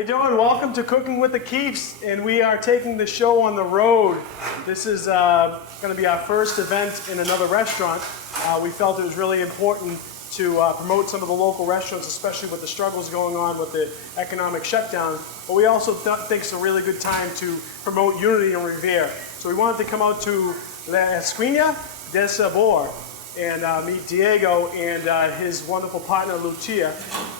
you doing? Welcome to Cooking with the Keefes, and we are taking the show on the road. This is going to be our first event in another restaurant. We felt it was really important to promote some of the local restaurants, especially with the struggles going on with the economic shutdown. But we also think it's a really good time to promote Unity in Revere. So we wanted to come out to Esquina del Sabor and meet Diego and his wonderful partner Lucia.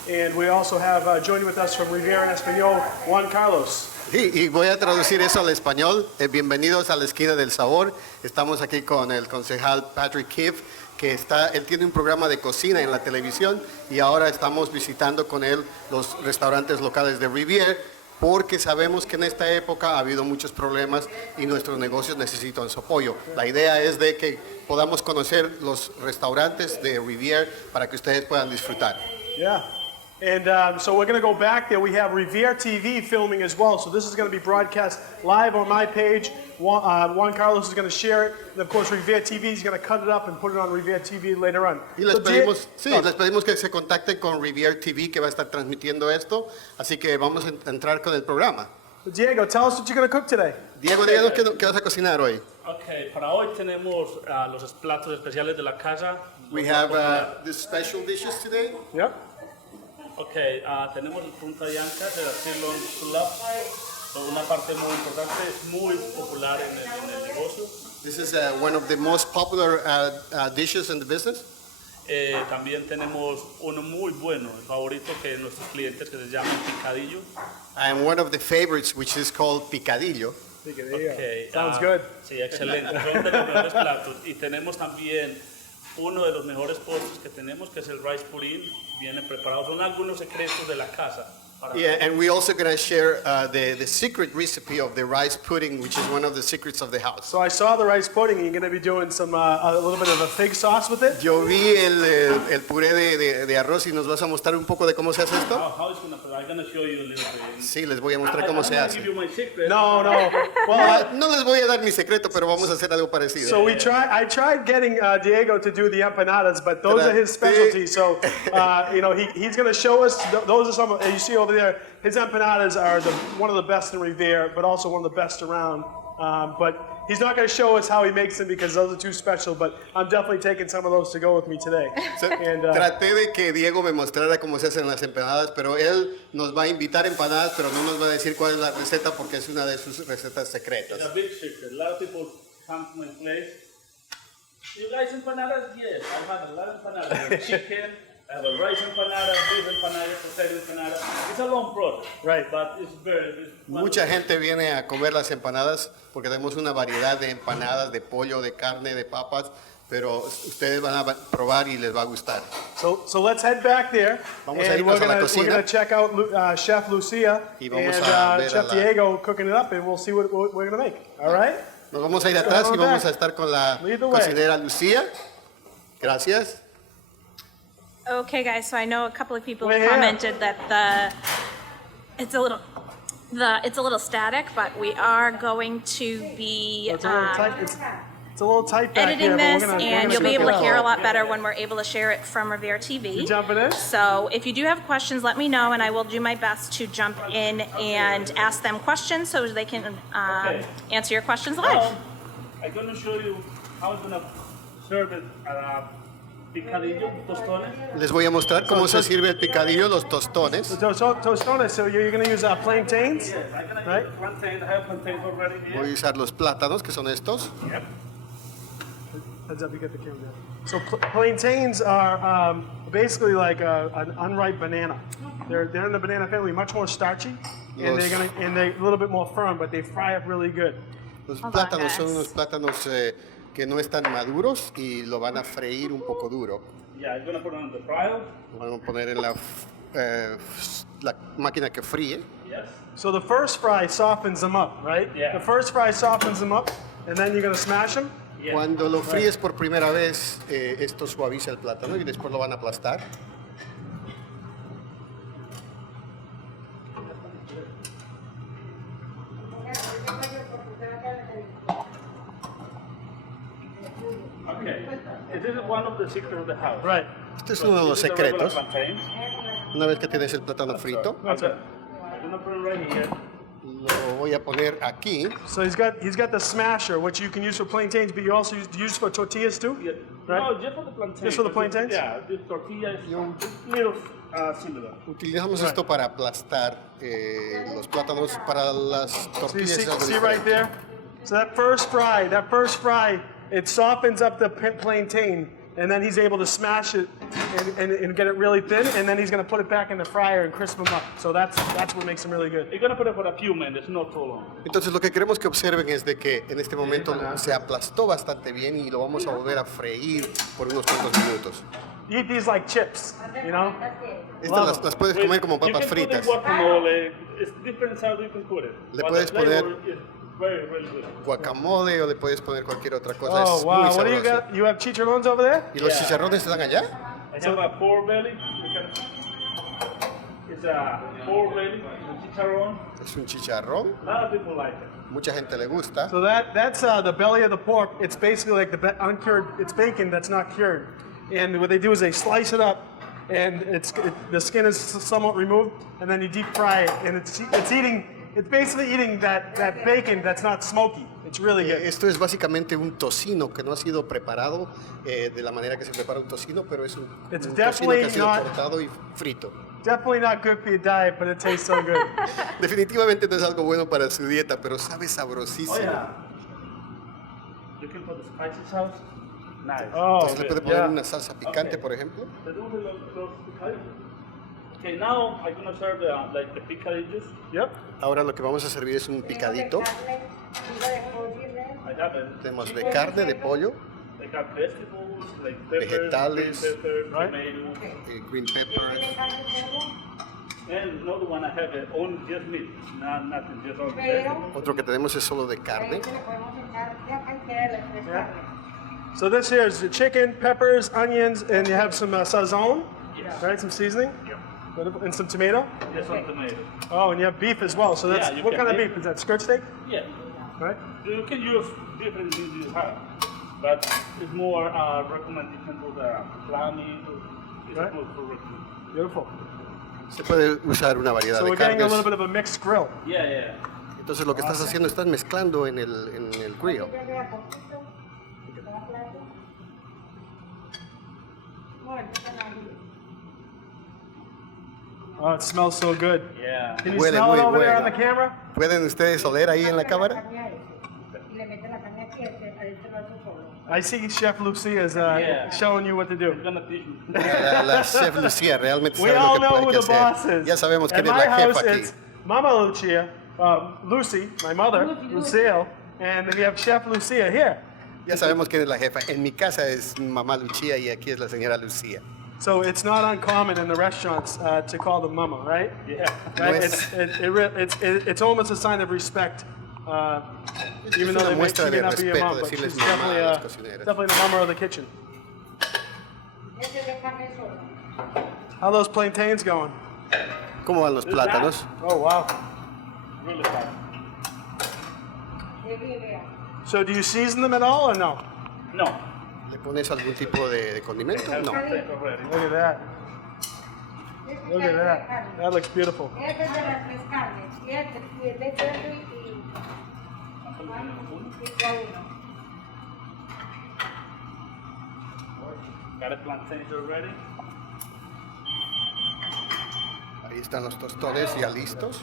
And we also have joining with us from Revere en Español, Juan Carlos. Sí, y voy a traducir eso al español. Bienvenidos a la Esquina del Sabor. Estamos aquí con el concejal Patrick Keefe, que él tiene un programa de cocina en la televisión y ahora estamos visitando con él los restaurantes locales de Revere, porque sabemos que en esta época ha habido muchos problemas y nuestros negocios necesitan su apoyo. La idea es de que podamos conocer los restaurantes de Revere para que ustedes puedan disfrutar. Yeah. And so we're going to go back there. We have Revere TV filming as well. So this is going to be broadcast live on my page. Juan Carlos is going to share it. And of course, Revere TV is going to cut it up and put it on Revere TV later on. Y les pedimos que se contacten con Revere TV, que va a estar transmitiendo esto. Así que vamos a entrar con el programa. So Diego, tell us what you're going to cook today. Diego, díganos qué vas a cocinar hoy. Okay, para hoy tenemos los platos especiales de la casa. We have the special dishes today. Yep. Okay, tenemos el punta llanca, el Ceylon Sulap, una parte muy importante, es muy popular en el negocio. This is one of the most popular dishes in the business. También tenemos uno muy bueno, el favorito que nuestros clientes, que se llama picadillo. And one of the favorites, which is called picadillo. Okay. Sounds good. Sí, excelente, son de los mejores platos. Y tenemos también uno de los mejores postres que tenemos, que es el rice pudding, viene preparado. Son algunos secretos de la casa. Yeah, and we also going to share the secret recipe of the rice pudding, which is one of the secrets of the house. So I saw the rice pudding, and you're going to be doing some a little bit of a fig sauce with it. Yo vi el puré de arroz y nos vas a mostrar un poco de cómo se hace esto. How is I'm going to show you a little bit. Sí, les voy a mostrar cómo se hace. No. Well, no les voy a dar mi secreto, pero vamos a hacer algo parecido. So I tried getting Diego to do the empanadas, but those are his specialties. So he's going to show us. Those are some you see over there. His empanadas are one of the best in Revere, but also one of the best around. But he's not going to show us how he makes them because those are too special. But I'm definitely taking some of those to go with me today. Traté de que Diego me mostrara cómo se hacen las empanadas, pero él nos va a invitar empanadas, pero no nos va a decir cuál es la receta porque es una de sus recetas secretas. It's a big secret. A lot of people come to my place. You guys empanadas? Yes, I've had a lot of empanadas. Chicken. I have a rice empanada, beef empanada, potato empanada. It's a long process, right? But it's very. Mucha gente viene a comer las empanadas porque tenemos una variedad de empanadas, de pollo, de carne, de papas, pero ustedes van a probar y les va a gustar. So let's head back there. Vamos a irnos a la cocina. We're going to check out Chef Lucia and Chef Diego cooking it up, and we'll see what we're going to make. All right? Nos vamos a ir atrás y vamos a estar con la cocinera Lucía. Gracias. Okay, guys. So I know a couple of people commented that it's a little static, but we are going to be it's a little tight back editing here, this, and you'll be able to hear a lot better when we're able to share it from Revere TV. You jumping in? So if you do have questions, let me know, and I will do my best to jump in and ask them questions so they can answer your questions live. I'm going to show you how I'm going to serve it. Picadillo, tostones. Les voy a mostrar cómo se sirve el picadillo, los tostones. Tostones, so you're going to use plantains? Yes, I'm going to use plantains. I have plantains already here. Voy a usar los plátanos, que son estos. Yep. Heads up, you get the camera down. So plantains are basically like an unripe banana. They're in the banana family, much more starchy, and they're a little bit more firm, but they fry up really good. Los plátanos son unos plátanos que no están maduros y lo van a freír un poco duro. Yeah, I'm going to put it on the fryer. Lo van a poner en la máquina que fríe. Yes. So the first fry softens them up, right? Yeah. The first fry softens them up, and then you're going to smash them? Yeah. Cuando lo fríes por primera vez, esto suaviza el plátano y después lo van a aplastar. Okay. This is one of the secrets of the house. Right. Este es uno de los secretos. Una vez que tienes el plátano frito, That's it. I'm gonna put it right here. Lo voy a poner aquí. So he's got the smasher, which you can use for plantains, but you also use for tortillas too? Yeah. Right. No, just for the plantains. Just for the plantains? Yeah, this tortilla is little similar. Utilizamos esto para aplastar los plátanos para las So you tortillas. es algo see right diferente. there? So that first fry, it softens up the plantain, and then he's able to smash it and get it really thin, and then he's going to put it back in the fryer and crisp them up. So that's what makes them really good. You're gonna put it for a few minutes, not too long. Entonces lo que queremos que observen es de que en este momento se aplastó bastante bien y lo vamos a volver a freír por unos cuantos minutos. You eat these like chips, you know? Estas las puedes comer como papas you can fritas. Put in guacamole. It's different how you can put it. Le But puedes the flavor poner- is very, very good. Guacamole o le puedes poner cualquier otra cosa. Oh es wow! muy What do you sabroso. got? You have chicharrones over there? ¿Y los Yeah. chicharrones están allá? I have a pork belly. It's a pork belly, a chicharron. Es un chicharrón. A lot of people like it. Mucha gente le gusta. So that's the belly of the pork. It's basically like the uncured. It's bacon that's not cured, and what they do is they slice it up, and the skin is somewhat removed, and then you deep fry it, and it's basically eating that bacon that's not smoky. It's really good. Esto es básicamente un tocino que no ha sido preparado de la manera que se prepara un tocino, pero es un It's tocino definitely que ha sido not- cortado y frito. Definitely not good for your diet, but it tastes so good. Definitivamente no es algo bueno para su dieta, pero sabe sabrosísimo. Oh yeah. You can put the spicy sauce. Nice. Oh, Entonces le puede poner yeah. una salsa picante, Okay. por ejemplo. Okay, now I'm gonna serve like the picadillos. Yep. Ahora lo que vamos a servir es un picadito. I have it. Tenemos de carne, de pollo, They got vegetables like peppers, Vegetales, green pepper, right? tomatoes, green pepper. and another one I have it only just meat, nothing, just all the vegetables. Otro que tenemos es solo de carne. So this here is the chicken, peppers, onions, and you have some sazon, Yes. right? Some seasoning, Yeah. and some tomato. Just some tomatoes. Oh, and you have beef as well. So that's Yeah, you what can kind of make- beef is that? Skirt steak, Yeah. right? You can use different things you have, but it's more recommended you can do the lamb. It's Right. good for recommend. Beautiful. Se puede usar una variedad So de we're getting a little carnes. bit of a mixed grill. Yeah, yeah. Entonces lo que estás haciendo, estás mezclando en el grill. Oh, it smells so good. Yeah. Can you Huele smell it muy over there on bueno. the camera? ¿Pueden ustedes oler ahí en la cámara? I see Chef Lucia is Yeah. showing you what to do. I'm gonna teach you. La chef Lucía realmente We sabe all lo que know hay who que the boss hacer. is. Ya sabemos At quién es my la house, jefa aquí. it's Mama Lucia, Lucy, my mother, Lucille, and then we have Chef Lucia here. Ya sabemos quién es la jefa. En mi casa es mamá Lucía y aquí es la señora Lucía. So it's not uncommon in the restaurants to call them Mama, right? Yeah. Right? No es- It's almost a sign of respect. Even though una they may, muestra she may de not be your respeto mom, but decirles she's mamá definitely, a las cocineras. definitely the mama of the kitchen. How are those plantains going? ¿Cómo van los plátanos? Oh, wow. Really fast. So do you season them at all or no? No. ¿Le pones algún tipo de condimento? No. Take already. Look at that. Look at that. That looks beautiful. Got it plantains already. Ahí están los tostones ya listos.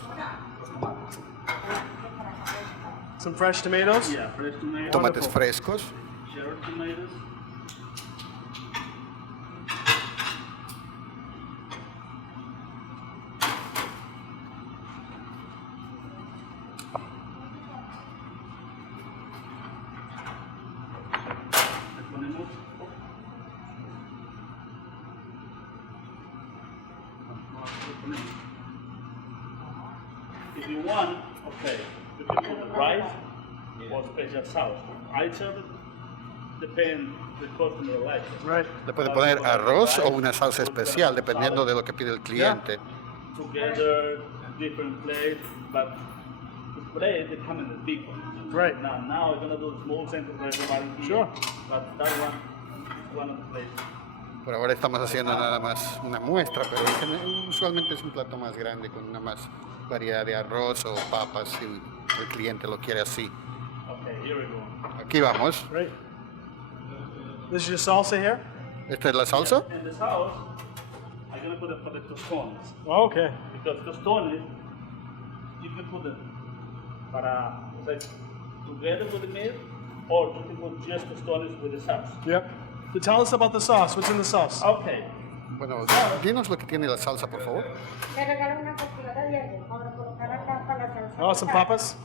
Some fresh tomatoes. Yeah, fresh tomatoes. Tomates frescos. Cherry tomatoes. Le ponemos. If you want, okay, you can put the rice or special sauce. I serve it, depend the customer likes it. Right. Le puede poner arroz o una salsa especial, dependiendo de lo que pide el cliente. Together, different plates, but the plate they come in the big one. Right. Now we're gonna do the small sample for everybody here. Sure. But that one is one of the plates. Por ahora estamos haciendo nada más una muestra, pero usualmente es un plato más grande con una más variedad de arroz o papas si el cliente lo quiere así. Okay, here we go. Aquí vamos. Great. This is your salsa here? ¿Esta es la salsa? In the sauce, I'm gonna put it for the tostones. Oh, okay. Because tostones, you can put it para, like, together with the meat, or you can put just tostones with the sauce. Yep. So tell us about the sauce. What's in the sauce? Okay. Bueno, dinos lo que tiene la salsa, por favor. Te regalo una copia de hierro. Ahora colocar acá para la salsa. Oh, some papas?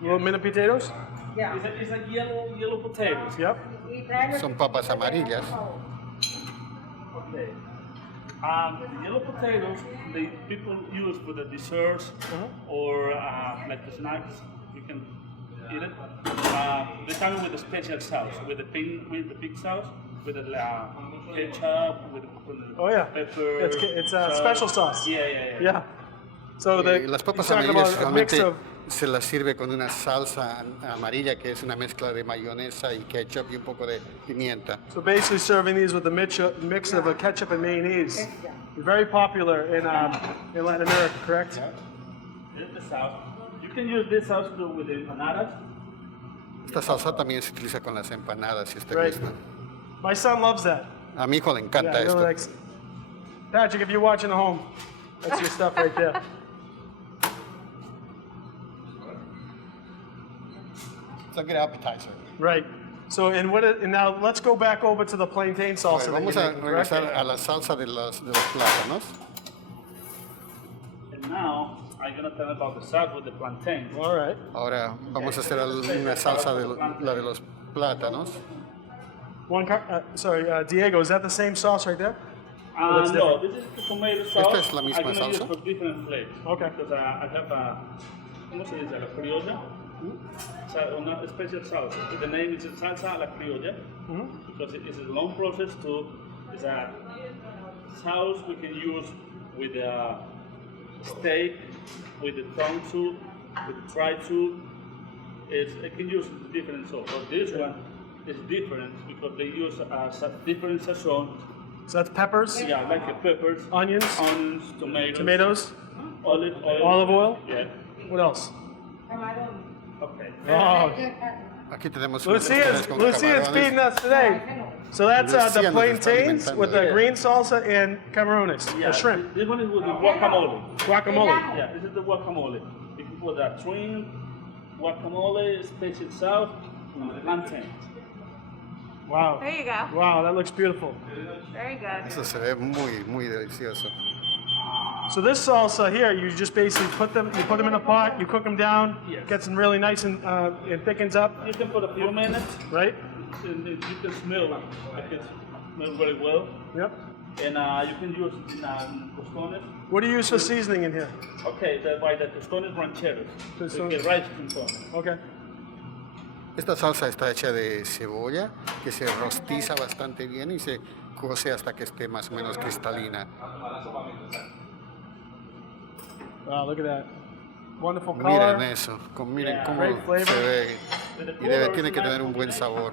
Little mini potatoes? Ya. It's a yellow potatoes. Yep. Y tráeme Son papas amarillas. Okay. The yellow potatoes, people use for the desserts or like the snacks. You can eat it. They come with a special sauce, with the pig sauce, with the ketchup, with the Oh, yeah. pepper. It's a special sauce. Yeah. Yeah. So Las papas you're talking amarillas about a mix usualmente of, se las sirve con una salsa amarilla que es una mezcla de mayonesa y ketchup y un poco de pimienta. so basically serving these with a mix of a ketchup and mayonnaise. Very popular in Latin America, correct? This is the sauce. You can use this sauce to with the empanadas. Esta salsa también se utiliza con las empanadas y este Right. gusta. My son loves that. A mi hijo le Yeah, encanta he really esto. likes it. Patrick, if you're watching at home, that's your stuff right there. It's a good appetizer. Right. So, and now let's go back over to the plantain salsa. that Vamos you're a making, correct? regresar a la salsa de los plátanos. And now I'm gonna tell about the sauce with the plantain. All right. Ahora vamos a hacer una salsa de la de los plátanos. Diego, is that the same sauce right there? What's No, this is the tomato sauce. Esta es la misma I'm gonna use salsa. for different flavors. Okay. Because I have ¿cómo se dice? La criolla. Una special sauce. The name is salsa a la criolla. Because it is a long process to. It's a sauce we can use with steak, with the tongue soup, with the fried soup. It can use different sauce. But this one is different because they use different sazon. So that's peppers, Yeah, like the peppers, onions, tomatoes, tomatoes, olive oil. Yeah. What else? camarón. Okay. Oh, Aquí tenemos unos Lucia's tostones con feeding camarones. us today. So that's Lucia the nos está plantains alimentando. with the Yeah. green salsa and camarones, Yeah. shrimp, This one is with the guacamole. guacamole. Yeah, this is the guacamole. You can put that shrimp, guacamole, special sauce, and plantain. Wow. There you go. Wow, that looks beautiful. Very good. Eso se ve muy delicioso. So this salsa here, you just basically put them in a pot, you cook them down, Yes. gets them really nice and it thickens up, You can put a few minutes, right? and you can smell it. It can smell very well. Yep. And you can use in tostones. What do you use for seasoning in here? Okay, by the tostones rancheros. So you Tostones. get rice tostones. Okay. Esta salsa está hecha de cebolla que se rostiza bastante bien y se cose hasta que esté más o menos cristalina. Wow, look at that. Wonderful Miren color. eso, miren Yeah. cómo Great flavor. se ve y tiene que tener un buen sabor.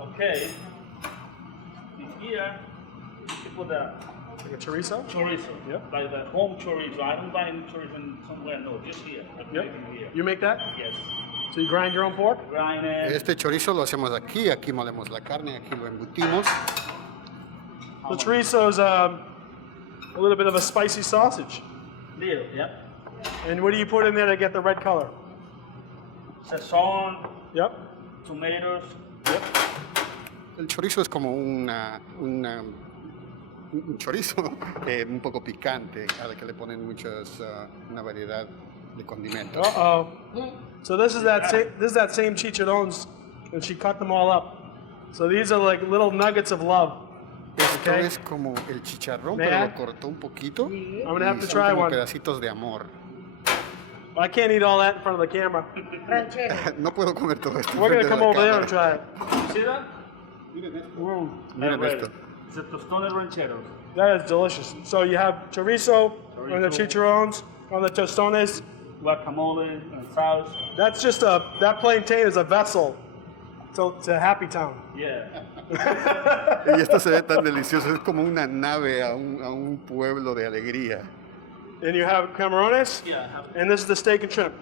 Okay. In here, you put the Like a chorizo? chorizo. Yep. Like the home chorizo. I don't buy any chorizo somewhere, no, just here. I put Yep. it in here. You make that? Yes. So you grind your own pork? Grind it. Este chorizo lo hacemos aquí molemos la carne, aquí lo embutimos. The chorizo is a little bit of a spicy sausage. Little, yep. And what do you put in there to get the red color? Sazon, Yep. tomatoes. El chorizo es como un chorizo un poco picante, al que le ponen una variedad de condimentos. Uh-oh. So this is that same chicharrones, and she cut them all up. So these are like little nuggets of love. Esto Okay. es como el chicharrón, May pero I? lo cortó un poquito. I'm gonna have y to son try como one. pedacitos de amor. I can't eat all that in front of the camera. Ranchero. No puedo comer todo esto. We're gonna enfrente de come la over there and cámara. try it. See that? Miren Ready. esto. It's a tostones rancheros. That is delicious. So you have chorizo and the Chorizo. chicharrones, On the tostones. guacamole and sauce. That's just that plantain is a vessel to Happy Town. Yeah. Y esto se ve tan delicioso, es como una nave a un pueblo de alegría. And you have camarones. Yeah. And this is the steak and shrimp.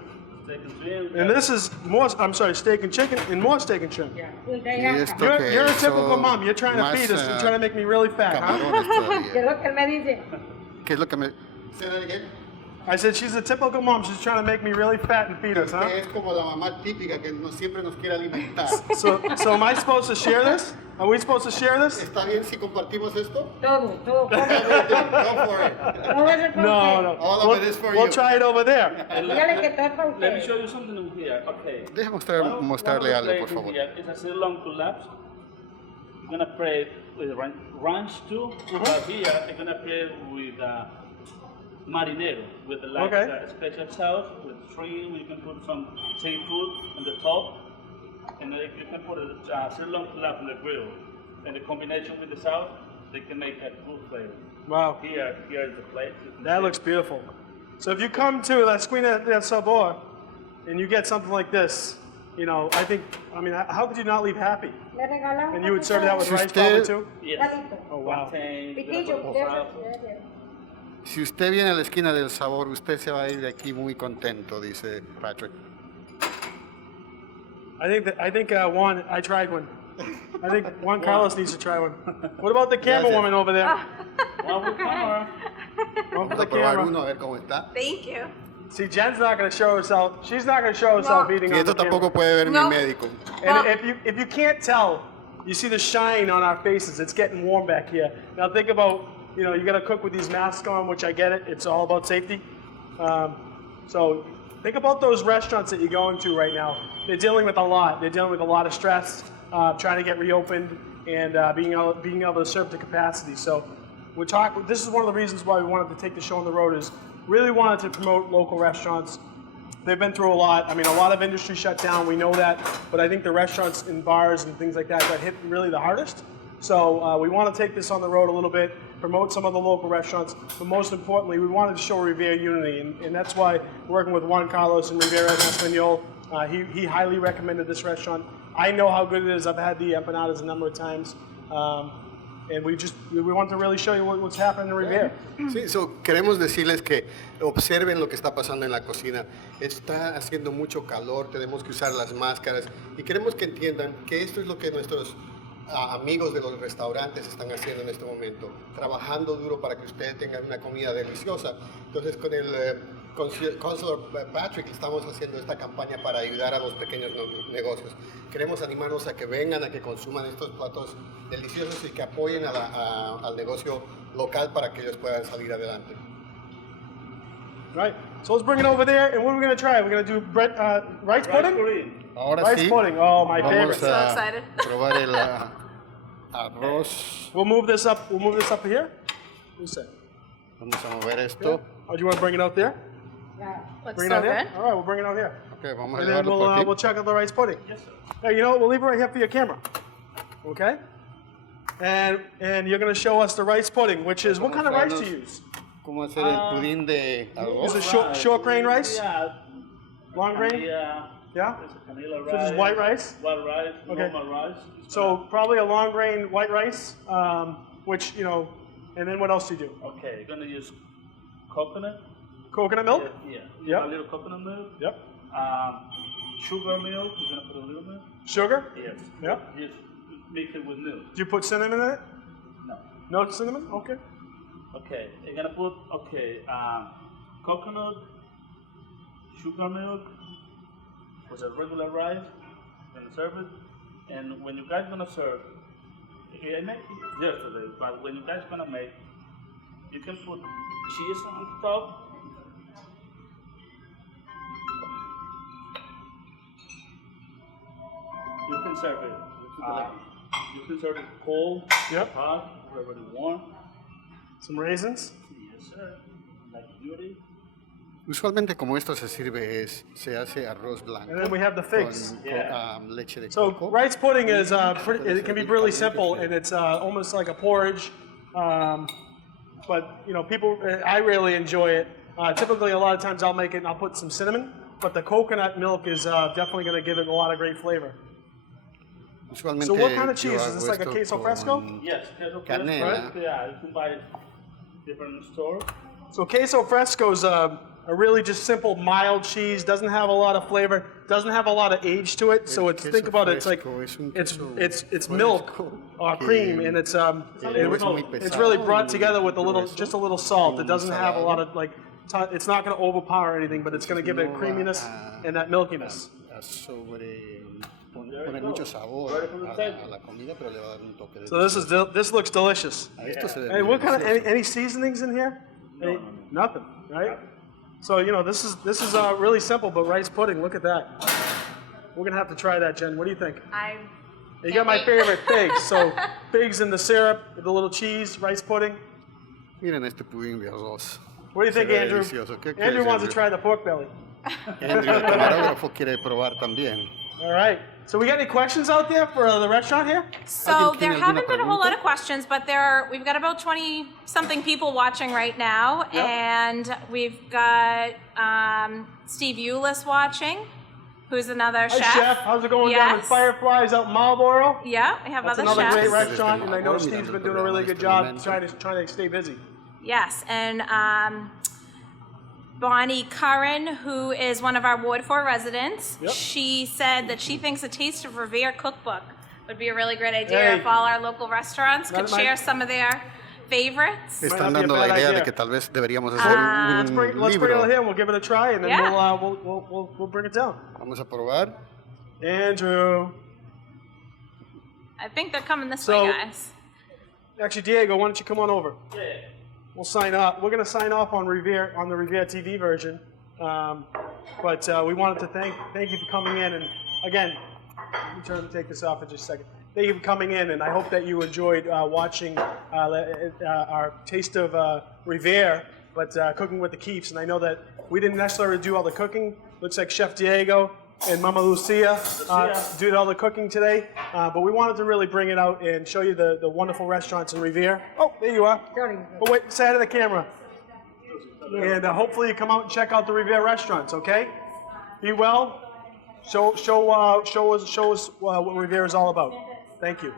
Steak and shrimp. And this is more, I'm sorry, steak and chicken and more steak and shrimp. Full day Y acá. esto You're a que typical son mom. You're trying to más, feed us. You're trying to make me really fat, huh? camarones ¿Qué es todavía. lo que él me dice? ¿Qué es lo que me...? Say that again. I said she's a typical mom. She's trying to make me really fat and feed us, huh? Que es como la mamá típica que siempre nos quiere alimentar. So am I supposed to share this? Are we supposed to share this? ¿Está bien si compartimos esto? Todo. Go for it. Todo eso es para No, usted. no. All of it is for We'll you. try it over there. Dígale que todo es para Let me usted. show you something here. Okay. Déjame One mostrarle of the algo, por plates favor. here is a sirloin collapse. You're gonna pray with ranch too. But here, you're gonna pray with marinero, with Okay. special sauce, with shrimp. You can put some seafood on the top, and then you can put a sirloin collapse on the grill. And the combination with the sauce, they can make a good flavor. Wow, Here is the plate. You can that see. looks beautiful. So if you come to La Esquina del Sabor and you get something like this, you know, I mean, how could you not leave happy? Le regalamos. And you would serve that with Si rice usted- probably too? Yes. Igualito. Oh, wow. Plantain, Piquillo, little de bit of eso, sauce. de eso. Si usted viene a la esquina del sabor, usted se va a ir de aquí muy contento, dice Patrick. I think Juan, I tried one. I think Juan Carlos needs to try one. What about the camera Gracias. woman over there? One with camera. One for Vamos the a probar camera. uno a ver cómo está. Thank you. See, Jen's not going to show herself. She's not going to show herself No. eating Y on the esto camera. tampoco puede ver No. mi médico. And if you can't tell, you see the shine on our faces. It's getting warm back here. Now think about, you know, you got to cook with these masks on, which I get it. It's all about safety. So think about those restaurants that you're going to right now. They're dealing with a lot. They're dealing with a lot of stress, trying to get reopened and being able to serve to capacity. So this is one of the reasons why we wanted to take the show on the road, is really wanted to promote local restaurants. They've been through a lot. I mean, a lot of industry shut down. We know that. But I think the restaurants and bars and things like that got hit really the hardest. So we want to take this on the road a little bit, promote some of the local restaurants. But most importantly, we wanted to show Revere unity. And that's why we're working with Juan Carlos and Revere en Español. He highly recommended this restaurant. I know how good it is. I've had the empanadas a number of times. And we want to really show you what's happening in Revere. Sí, queremos decirles que observen lo que está pasando en la cocina. Está haciendo mucho calor, tenemos que usar las máscaras y queremos que entiendan que esto es lo que nuestros amigos de los restaurantes están haciendo en este momento, trabajando duro para que ustedes tengan una comida deliciosa. Entonces con el Consular Patrick estamos haciendo esta campaña para ayudar a los pequeños negocios. Queremos animarnos a que vengan, a que consuman estos platos deliciosos y que apoyen al negocio local para que ellos puedan salir adelante. Right. So let's bring it over there. And what are we going to try? We're going to do rice pudding? Pudding. Ahora Rice sí, pudding. Oh, my vamos favorite. So a excited. probar el arroz. We'll move this up. We'll move this up here. Who's that? Vamos a mover esto. Oh, do you want to bring it out there? Looks Bring it so out here? good. All right, we'll bring it out here. Ok, vamos a And then llevarlo por aquí. we'll check out the rice pudding. Yes, sir. Hey, you know what? We'll leave it right here for your camera. Okay? And you're going to show us the rice pudding, which is, what kind of rice do you use? ¿Cómo hacer el pudín de Is arroz? it short grain rice? Yeah. Long grain? Yeah. Yeah? There's a vanilla So rice. this is white rice? White rice, Okay. normal rice. So probably a long grain white rice, which, you know, and then what else do you do? Okay, you're gonna use coconut. Coconut milk? Yeah. Yep. A little coconut milk. Yep. Sugar milk. You're gonna put a little milk. Sugar? Yes. Yep. Just mix it with milk. Do you put cinnamon in it? No. No cinnamon? Okay. Okay. You're gonna put coconut, sugar milk, with a regular rice. You're gonna serve it, and when you guys gonna serve, I made it yesterday, but when you guys gonna make, you can put cheese on top. You can serve it. You can serve it cold, Yep. hot, whatever you want. Some raisins? Yes, sir. Like beauty. Usualmente como esto se sirve se hace arroz blanco And then we have the figs. con Yeah. leche de So coco. rice pudding is it can be really simple, and it's almost like a porridge. But you know, I really enjoy it. Typically, a lot of times I'll make it and I'll put some cinnamon, but the coconut milk is definitely going to give it a lot of great flavor. Usualmente So what kind of yo cheese? Is this hago like a esto queso con fresco? Yes, queso fresco. Canela. Yeah, you can buy it different stores. So queso fresco is a really just simple, mild cheese. Doesn't have a lot of flavor. Doesn't have a lot of age to it. So it's, queso think about it. It's like fresco es un it's queso it's milk fresco or que cream, and it's no es muy it's really pesado brought y together with a little grueso, just a little salt. It muy doesn't have a lot salado. of like. It's not going to overpower anything, but it's going to give it No va creaminess a- and that milkiness. a poner mucho sabor a la comida, pero le va a dar un toque de So this looks delicious. A esto se ve Hey, muy what kind of delicioso. any seasonings in here? Nothing, right? So you know this is really simple, but rice pudding. Look at that. We're gonna have to try that, Jen. What do you think? You got my favorite figs. So figs in the syrup, with the little cheese, rice pudding. Miren este pudín de arroz. What do you think, Se ve Andrew? delicioso. ¿Qué Andrew crees, wants to Andrew? try the pork belly. Andrew, el camarógrafo, quiere probar también. All right. So we got any questions out there for the restaurant here? So ¿Alguien there tiene haven't alguna been a whole lot pregunta? of questions, but we've got about 20-something people watching right now, and we've got Steve Eulis watching, who's another Hi, Chef. How's it going down in Yes. Fireflies out in Marlboro? Yeah, we have That's other another chefs. great Chefs. restaurant, and I know Mirando Steve's el been doing a really programa good en job este momento. trying to stay busy. Yes, and Bonnie Curran, who is one of our Ward 4 residents, Yep. she said that she thinks a Taste of Revere cookbook would be a really great idea Hey. if all our local restaurants could That might- share some of their favorites. Están not be a dando la bad idea idea. de que tal vez deberíamos hacer Let's un bring it out here and we'll give it a try, and then Yeah. we'll bring it down. Vamos a probar. Andrew. I think they're coming this So- way, guys. Actually, Diego, why don't you come on over? Yeah. We'll sign up. We're going to sign off on Revere on the Revere TV version, but we wanted to thank you for coming in. And again, let me turn to take this off for just a second. Thank you for coming in, and I hope that you enjoyed watching our Taste of Revere, but cooking with the Keefes. And I know that we didn't necessarily do all the cooking. Looks like Chef Diego and Mama Lucia did all the cooking today, but we wanted to really bring it out and show you the wonderful restaurants in Revere. Oh, there you are. But wait, side of the camera. And hopefully you come out and check out the Revere restaurants, okay? Be well. Show us what Revere is all about. Thank you.